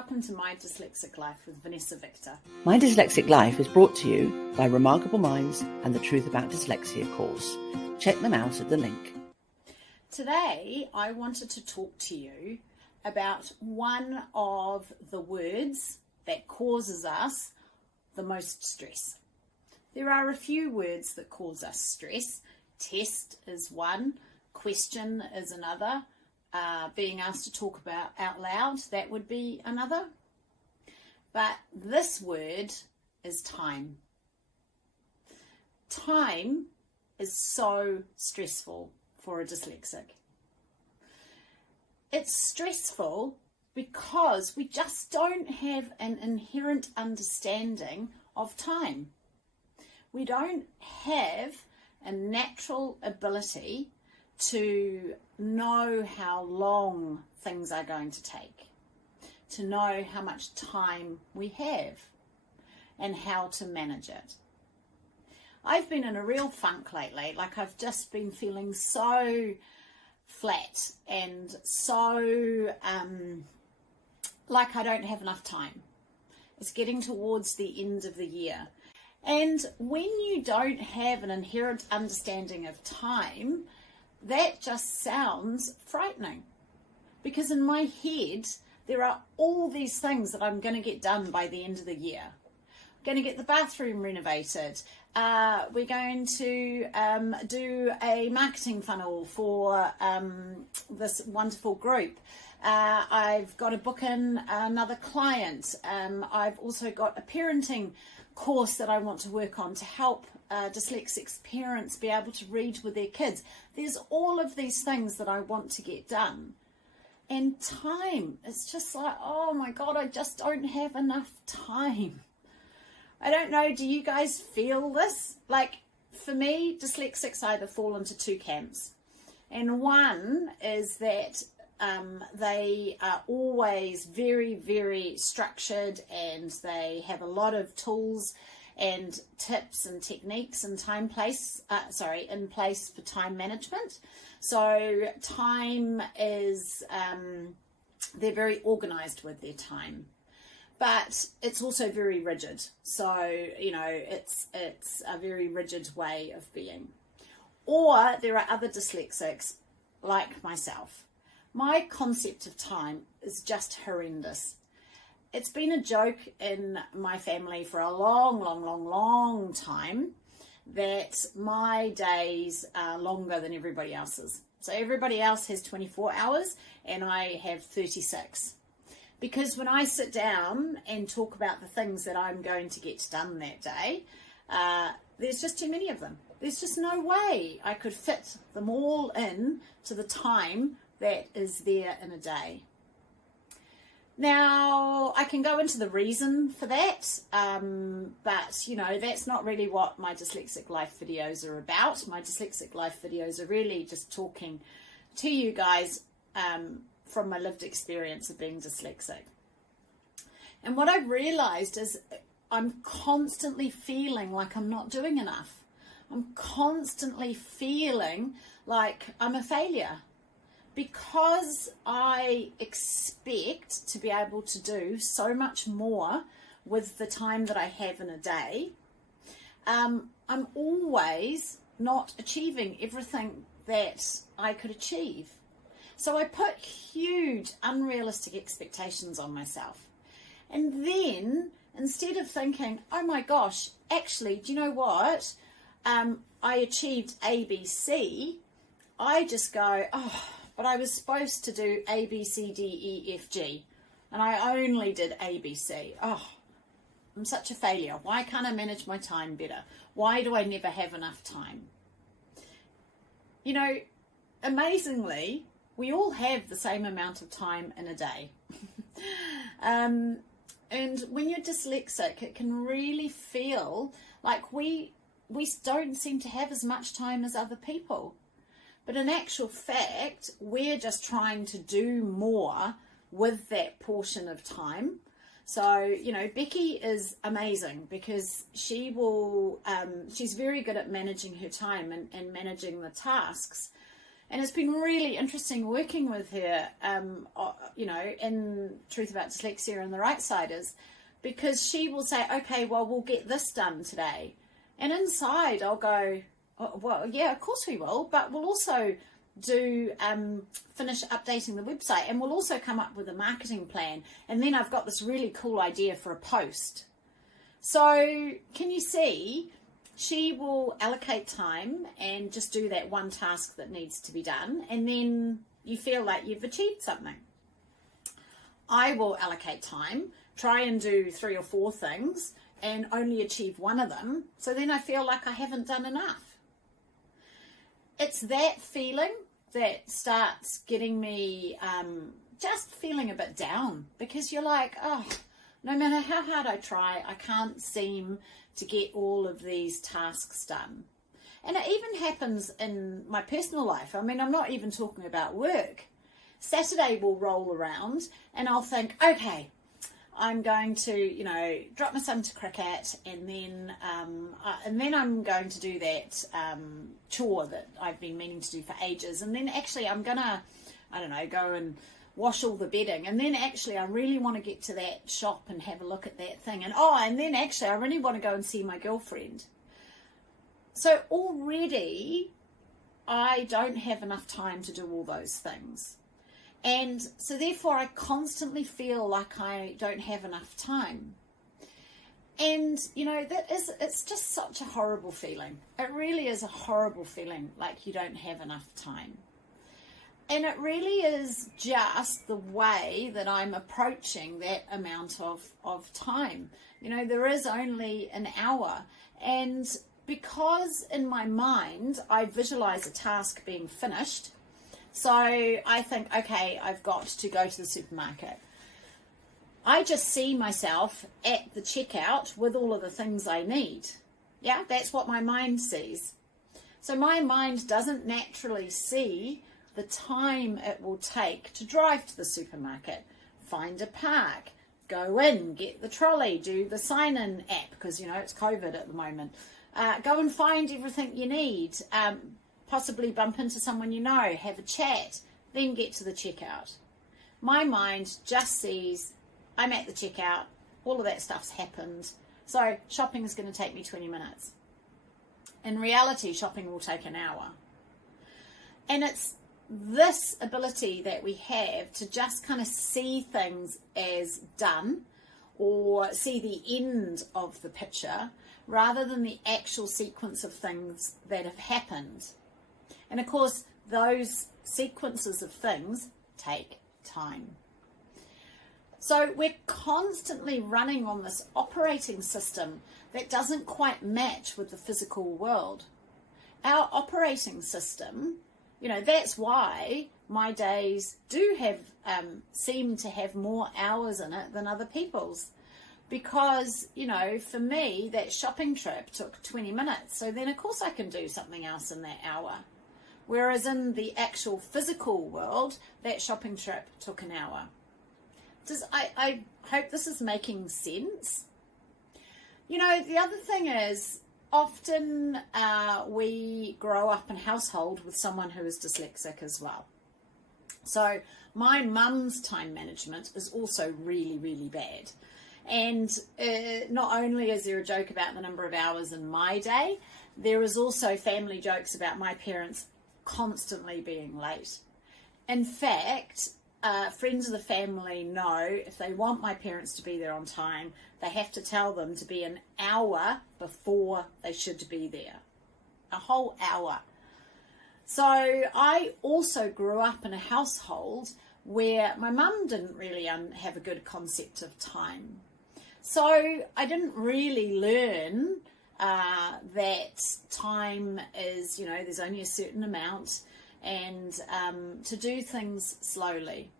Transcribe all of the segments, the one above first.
welcome to My Dyslexic Life with Vanessa Victor. My Dyslexic Life is brought to you by Remarkable Minds and the Truth About Dyslexia course. Check them out at the link. Today I wanted to talk to you about one of the words that causes us the most stress. There are a few words that cause us stress. Test is one, question is another, being asked to talk about out loud, that would be another. But this word is time. Time is so stressful for a dyslexic. It's stressful because we just don't have an inherent understanding of time. We don't have a natural ability to know how long things are going to take, to know how much time we have and how to manage it. I've been in a real funk lately, like I've just been feeling so flat and so like I don't have enough time. It's getting towards the end of the year. And when you don't have an inherent understanding of time, that just sounds frightening. Because in my head, there are all these things that I'm going to get done by the end of the year. I'm going to get the bathroom renovated. We're going to do a marketing funnel for this wonderful group. I've got to book in another client. I've also got a parenting course that I want to work on to help dyslexic parents be able to read with their kids. There's all of these things that I want to get done. And time, it's just like, oh my God, I just don't have enough time. I don't know, do you guys feel this? Like, for me, dyslexics either fall into two camps. And one is that they are always very, very structured and they have a lot of tools and tips and techniques and in place for time management. So time is, they're very organized with their time. But it's also very rigid. So, you know, it's a very rigid way of being. Or there are other dyslexics like myself. My concept of time is just horrendous. It's been a joke in my family for a long time that my days are longer than everybody else's. So everybody else has 24 hours and I have 36. Because when I sit down and talk about the things that I'm going to get done that day, there's just too many of them. There's just no way I could fit them all in to the time that is there in a day. Now, I can go into the reason for that, but, you know, that's not really what my Dyslexic Life videos are about. My Dyslexic Life videos are really just talking to you guys from my lived experience of being dyslexic. And what I've realized is I'm constantly feeling like I'm not doing enough. I'm constantly feeling like I'm a failure because I expect to be able to do so much more with the time that I have in a day. I'm always not achieving everything that I could achieve. So I put huge unrealistic expectations on myself. And then instead of thinking, oh my gosh, actually, do you know what? I achieved ABC. I just go, oh, but I was supposed to do A, B, C, D, E, F, G. And I only did ABC. Oh, I'm such a failure. Why can't I manage my time better? Why do I never have enough time? You know, amazingly, we all have the same amount of time in a day. And when you're dyslexic, it can really feel like we don't seem to have as much time as other people. But in actual fact, we're just trying to do more with that portion of time. So, you know, Becky is amazing because she will, she's very good at managing her time and managing the tasks. And it's been really interesting working with her, in Truth About Dyslexia and the Right Siders, because she will say, okay, well, we'll get this done today. And inside I'll go, oh, well, yeah, of course we will, but we'll also do finish updating the website, and we'll also come up with a marketing plan. And then I've got this really cool idea for a post. So can you see? She will allocate time and just do that one task that needs to be done, and then you feel like you've achieved something. I will allocate time, try and do 3 or 4 things, and only achieve one of them, so then I feel like I haven't done enough. It's that feeling that starts getting me just feeling a bit down, because you're like, oh, no matter how hard I try, I can't seem to get all of these tasks done. And it even happens in my personal life. I mean, I'm not even talking about work. Saturday will roll around and I'll think, okay, I'm going to, drop my son to cricket, and then I'm going to do that chore that I've been meaning to do for ages. And then actually I'm going to, go and wash all the bedding, and then actually I really want to get to that shop and have a look at that thing, and then actually I really want to go and see my girlfriend. So already I don't have enough time to do all those things, and so therefore I constantly feel like I don't have enough time. And it's just such a horrible feeling. It really is a horrible feeling, like you don't have enough time. And it really is just the way that I'm approaching that amount of time. There is only an hour. And because in my mind, I visualize a task being finished. So I think, okay, I've got to go to the supermarket. I just see myself at the checkout with all of the things I need. Yeah, that's what my mind sees. So my mind doesn't naturally see the time it will take to drive to the supermarket, find a park, go in, get the trolley, do the sign-in app, because, it's COVID at the moment. Go and find everything you need, possibly bump into someone have a chat, then get to the checkout. My mind just sees, I'm at the checkout, all of that stuff's happened, so shopping is going to take me 20 minutes. In reality, shopping will take an hour. And it's this ability that we have to just kind of see things as done, or see the end of the picture, rather than the actual sequence of things that have happened. And of course, those sequences of things take time. So we're constantly running on this operating system that doesn't quite match with the physical world. Our operating system, that's why my days do have seem to have more hours in it than other people's. Because, for me, that shopping trip took 20 minutes. So then, of course, I can do something else in that hour. Whereas in the actual physical world, that shopping trip took an hour. I hope this is making sense. The other thing is, often we grow up in a household with someone who is dyslexic as well. So my mum's time management is also really, really bad. And not only is there a joke about the number of hours in my day, there is also family jokes about my parents constantly being late. In fact, friends of the family know if they want my parents to be there on time, they have to tell them to be an hour before they should be there. A whole hour. So I also grew up in a household where my mum didn't really have a good concept of time. So I didn't really learn that time is, there's only a certain amount, and to do things slowly.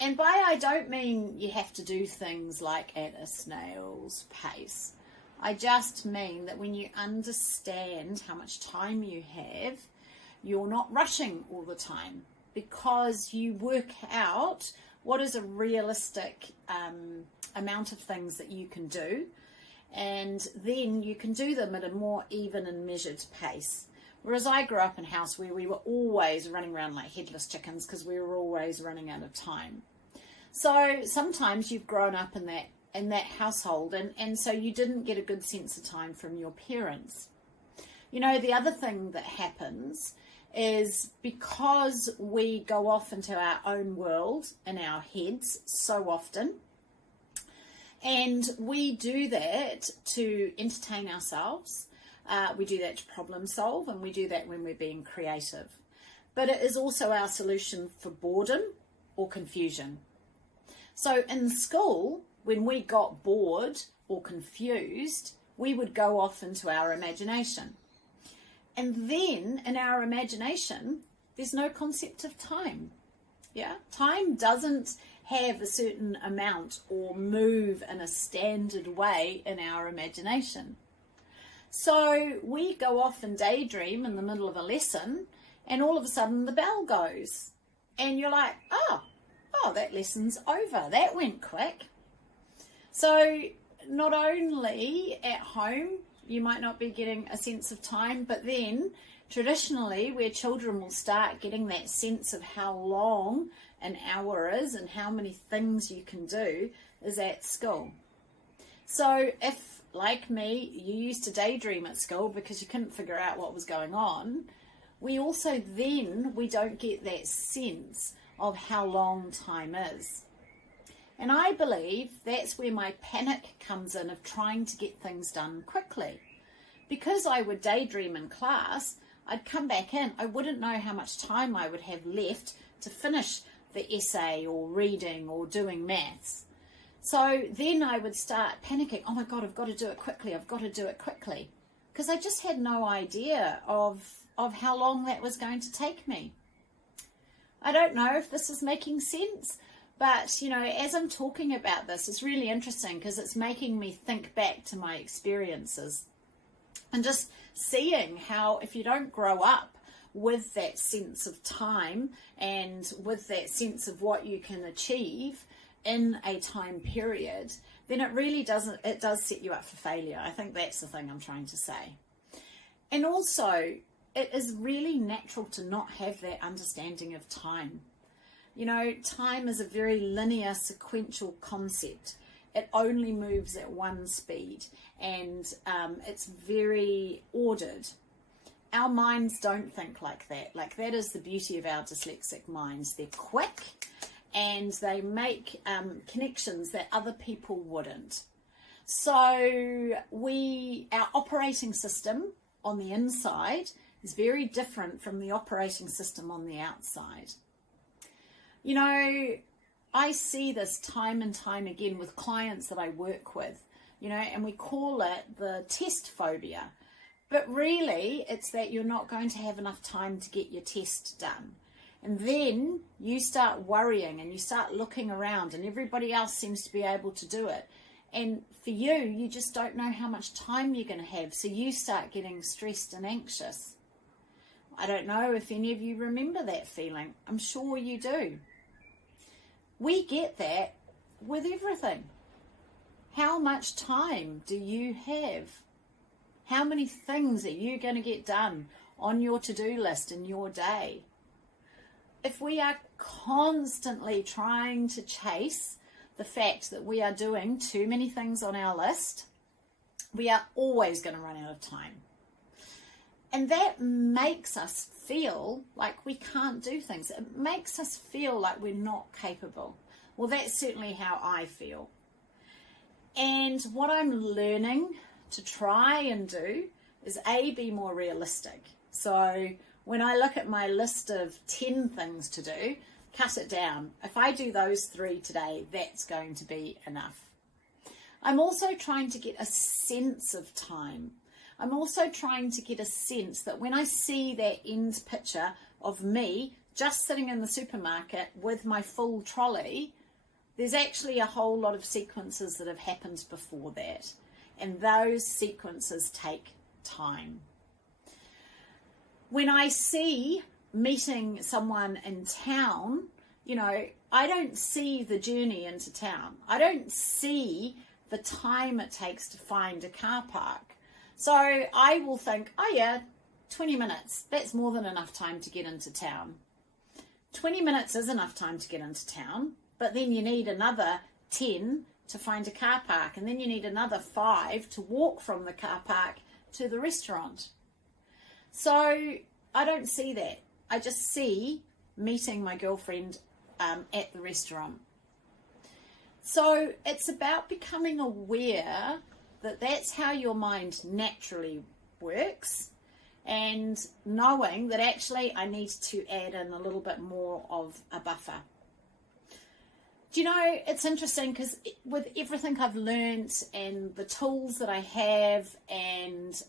And by I don't mean you have to do things like at a snail's pace. I just mean that when you understand how much time you have, you're not rushing all the time, because you work out what is a realistic amount of things that you can do, and then you can do them at a more even and measured pace, Whereas I grew up in a house where we were always running around like headless chickens because we were always running out of time. So sometimes you've grown up in that household, and so you didn't get a good sense of time from your parents. You know, the other thing that happens is because we go off into our own world in our heads so often, and we do that to entertain ourselves. We do that to problem solve, and we do that when we're being creative. But it is also our solution for boredom or confusion. So in school, when we got bored or confused, we would go off into our imagination. And then in our imagination, there's no concept of time. Yeah, time doesn't have a certain amount or move in a standard way in our imagination. So we go off and daydream in the middle of a lesson, and all of a sudden the bell goes. And you're like, oh, that lesson's over. That went quick. So not only at home, you might not be getting a sense of time, but then traditionally where children will start getting that sense of how long an hour is and how many things you can do is at school. So if, like me, you used to daydream at school because you couldn't figure out what was going on, we don't get that sense of how long time is. And I believe that's where my panic comes in of trying to get things done quickly. Because I would daydream in class, I'd come back in, I wouldn't know how much time I would have left to finish the essay or reading or doing maths. So then I would start panicking, oh my God, I've got to do it quickly, because I just had no idea of how long that was going to take me. I don't know if this is making sense, but, you know, as I'm talking about this, it's really interesting because it's making me think back to my experiences and just seeing how if you don't grow up with that sense of time and with that sense of what you can achieve in a time period, then it does set you up for failure. I think that's the thing I'm trying to say. And also, it is really natural to not have that understanding of time. You know, time is a very linear, sequential concept. It only moves at one speed, and it's very ordered. Our minds don't think like that. Like, that is the beauty of our dyslexic minds. They're quick, and they make connections that other people wouldn't. So our operating system on the inside is very different from the operating system on the outside. You know, I see this time and time again with clients that I work with, you know, and we call it the test phobia. But really, it's that you're not going to have enough time to get your test done. And then you start worrying and you start looking around and everybody else seems to be able to do it. And for you, you just don't know how much time you're going to have. So you start getting stressed and anxious. I don't know if any of you remember that feeling. I'm sure you do. We get that with everything. How much time do you have? How many things are you going to get done on your to-do list in your day? If we are constantly trying to chase the fact that we are doing too many things on our list, we are always going to run out of time. And that makes us feel like we can't do things. It makes us feel like we're not capable. Well, that's certainly how I feel. And what I'm learning to try and do is be more realistic. So when I look at my list of 10 things to do, cut it down. If I do those 3 today, that's going to be enough. I'm also trying to get a sense of time. I'm also trying to get a sense that when I see that end picture of me just sitting in the supermarket with my full trolley, there's actually a whole lot of sequences that have happened before that. And those sequences take time. When I see meeting someone in town, you know, I don't see the journey into town. I don't see the time it takes to find a car park. So I will think, oh yeah, 20 minutes, that's more than enough time to get into town. 20 minutes is enough time to get into town, but then you need another 10 to find a car park, and then you need another 5 to walk from the car park to the restaurant. So I don't see that. I just see meeting my girlfriend at the restaurant. So it's about becoming aware that that's how your mind naturally works, and knowing that actually I need to add in a little bit more of a buffer. Do you know, it's interesting because with everything I've learnt and the tools that I have and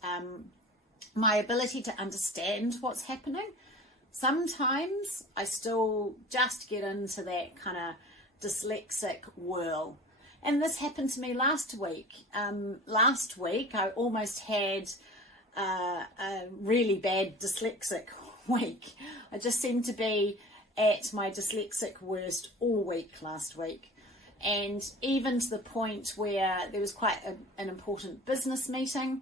my ability to understand what's happening, sometimes I still just get into that kind of dyslexic whirl. And this happened to me last week. Last week I almost had a really bad dyslexic week. I just seemed to be at my dyslexic worst all week last week, and even to the point where there was quite an important business meeting.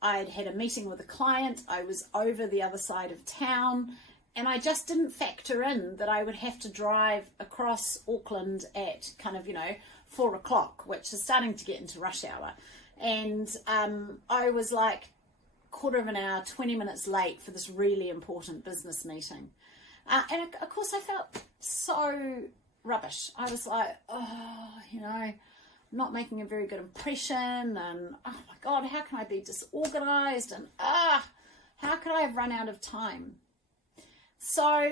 I'd had a meeting with a client. I was over the other side of town, and I just didn't factor in that I would have to drive across Auckland at kind of 4 o'clock, which is starting to get into rush hour. And I was like quarter of an hour, 20 minutes late for this really important business meeting. And of course I felt so rubbish. I was like, I'm not making a very good impression, and oh my God, how can I be disorganized, and how could I have run out of time? So,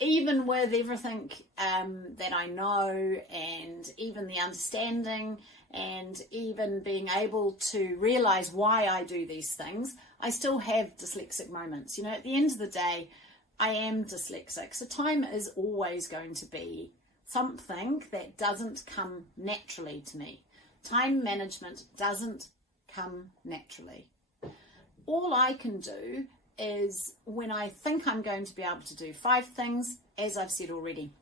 even with everything that I know, and even the understanding, and even being able to realize why I do these things, I still have dyslexic moments. At the end of the day, I am dyslexic. So time is always going to be something that doesn't come naturally to me. Time management doesn't come naturally. All I can do is, when I think I'm going to be able to do 5 things, as I've said already,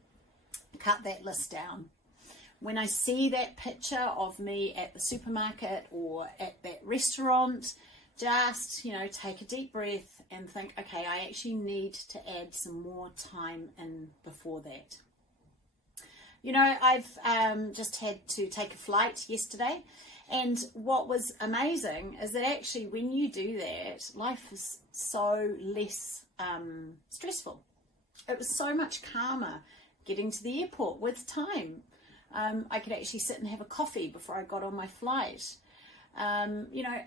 cut that list down. When I see that picture of me at the supermarket or at that restaurant, just, take a deep breath and think, okay, I actually need to add some more time in before that. I've just had to take a flight yesterday, and what was amazing is that actually when you do that, life is so less stressful. It was so much calmer getting to the airport with time. I could actually sit and have a coffee before I got on my flight.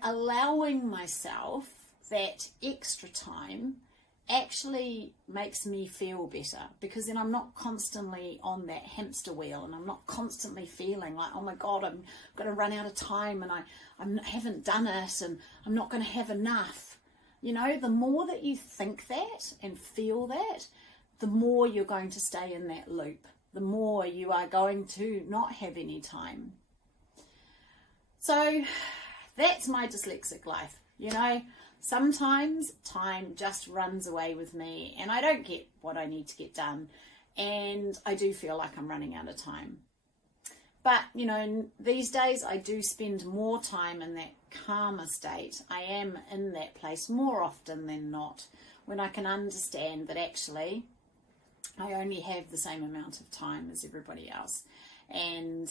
Allowing myself that extra time actually makes me feel better, because then I'm not constantly on that hamster wheel, and I'm not constantly feeling like, oh my God, I'm going to run out of time, and I haven't done it, and I'm not going to have enough. The more that you think that and feel that, the more you're going to stay in that loop, the more you are going to not have any time. So that's my dyslexic life. Sometimes time just runs away with me, and I don't get what I need to get done, and I do feel like I'm running out of time. But, these days I do spend more time in that calmer state. I am in that place more often than not, when I can understand that actually I only have the same amount of time as everybody else. And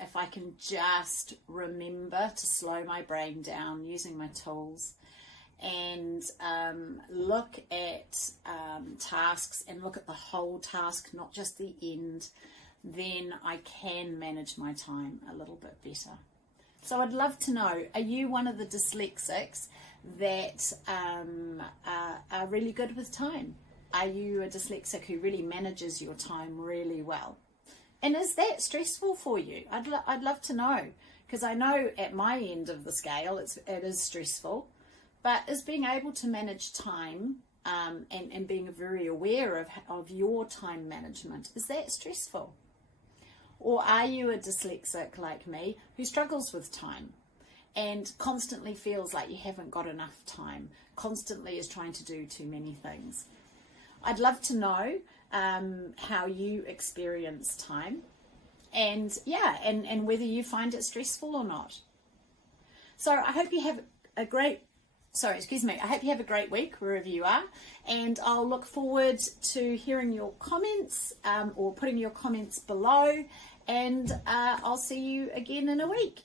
if I can just remember to slow my brain down using my tools, and look at tasks and look at the whole task, not just the end, then I can manage my time a little bit better. So I'd love to know, are you one of the dyslexics that are really good with time? Are you a dyslexic who really manages your time really well? And is that stressful for you? I'd love to know, because I know at my end of the scale it is stressful, but is being able to manage time and being very aware of your time management, is that stressful? Or are you a dyslexic like me who struggles with time and constantly feels like you haven't got enough time, constantly is trying to do too many things? I'd love to know how you experience time, and whether you find it stressful or not. So I hope you have a great I hope you have a great week wherever you are, and I'll look forward to hearing your comments or putting your comments below, and I'll see you again in a week.